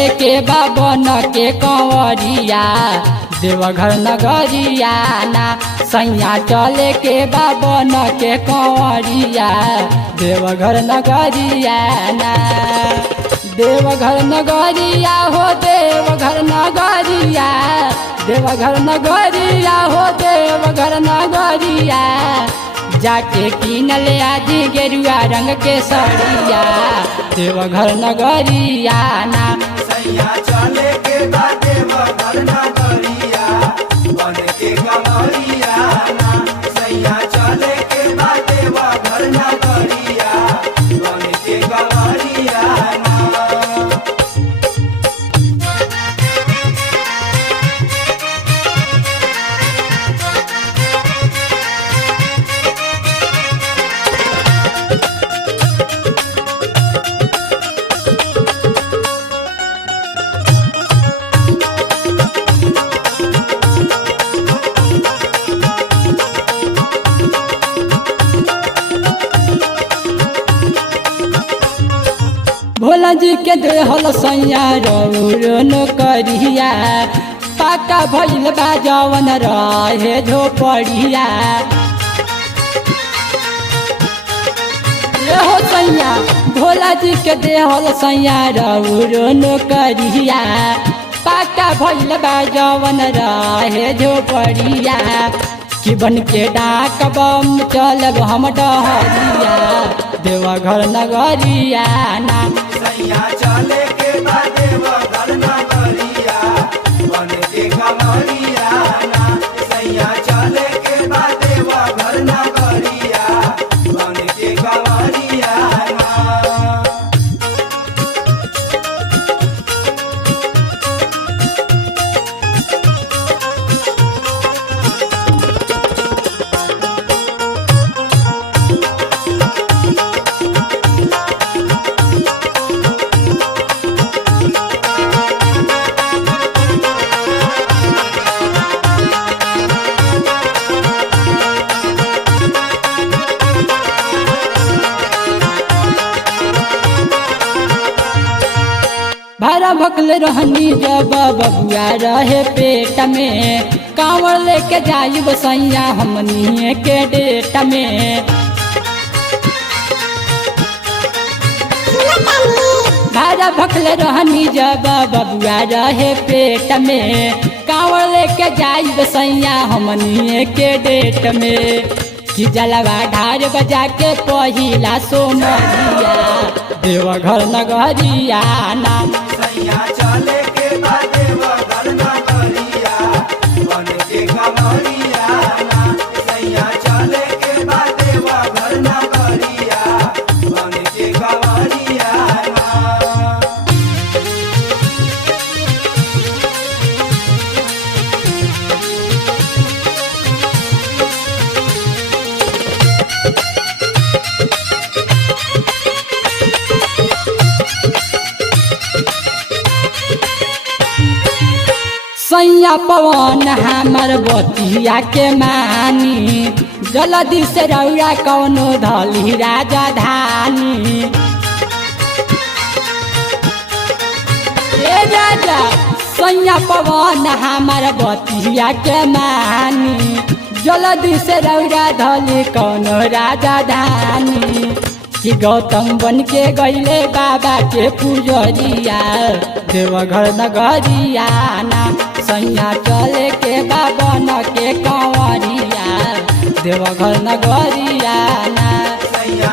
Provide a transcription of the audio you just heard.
चले के बाबन के कंवरिया देवघर नगरिया ना सैया चले के बाबन के कंवरिया देवघर नगरिया ना देवघर नगरिया हो देवघर नगरिया देवघर नगरिया हो देवघर नगरिया जाके किनल आज गेरुआ रंग के सड़िया देवघर नगरिया ना सैया चले के बाद देवघर नगरिया बन के कमरिया ना सैया चले के बाद देवघर नगरिया बन के कमरिया ना। भोला जी के देहल सैया रौन करिया पाका भइल बा जवन रहे झोपड़िया हो सैया भोला जी के देहल सैया रौन करिया पाका भइल बा जवन रहे झोपड़िया कि बन के डाक बम चलब हम डहरिया देवघर नगरिया ना सैया चले के बाद देवघर नगरिया बन के कमरिया ना सैया चले के बाद देवघर नगरिया बन के कमरिया ना। भारा भकल रहनी जब बबुआ रहे पेट में कांवर लेके जाइब सैया हमनी के डेट में भारा भकल रहनी जब बबुआ रहे पेट में कांवर लेके जाइब सैया हमनी के डेट में कि जलवा ढार बजा के पहिला सोमरिया देवघर नगरिया नाम सैया चले के बाद देवघर नगरिया बन के कमरिया ना सैया चले के बाद देवघर नगरिया बन के कमरिया ना। सैया पवन हमर बतिया के मानी जल्दी से रौरा कौनो धली राजधानी ए राजा सैया पवन हमर बतिया के मानी जल्दी से रौरा धली कौनो राजधानी कि गौतम बन के गईले बाबा के पुजरिया देवघर नगरिया ना सैया चले के बाबन के कंवरिया देवघर नगरिया ना सैया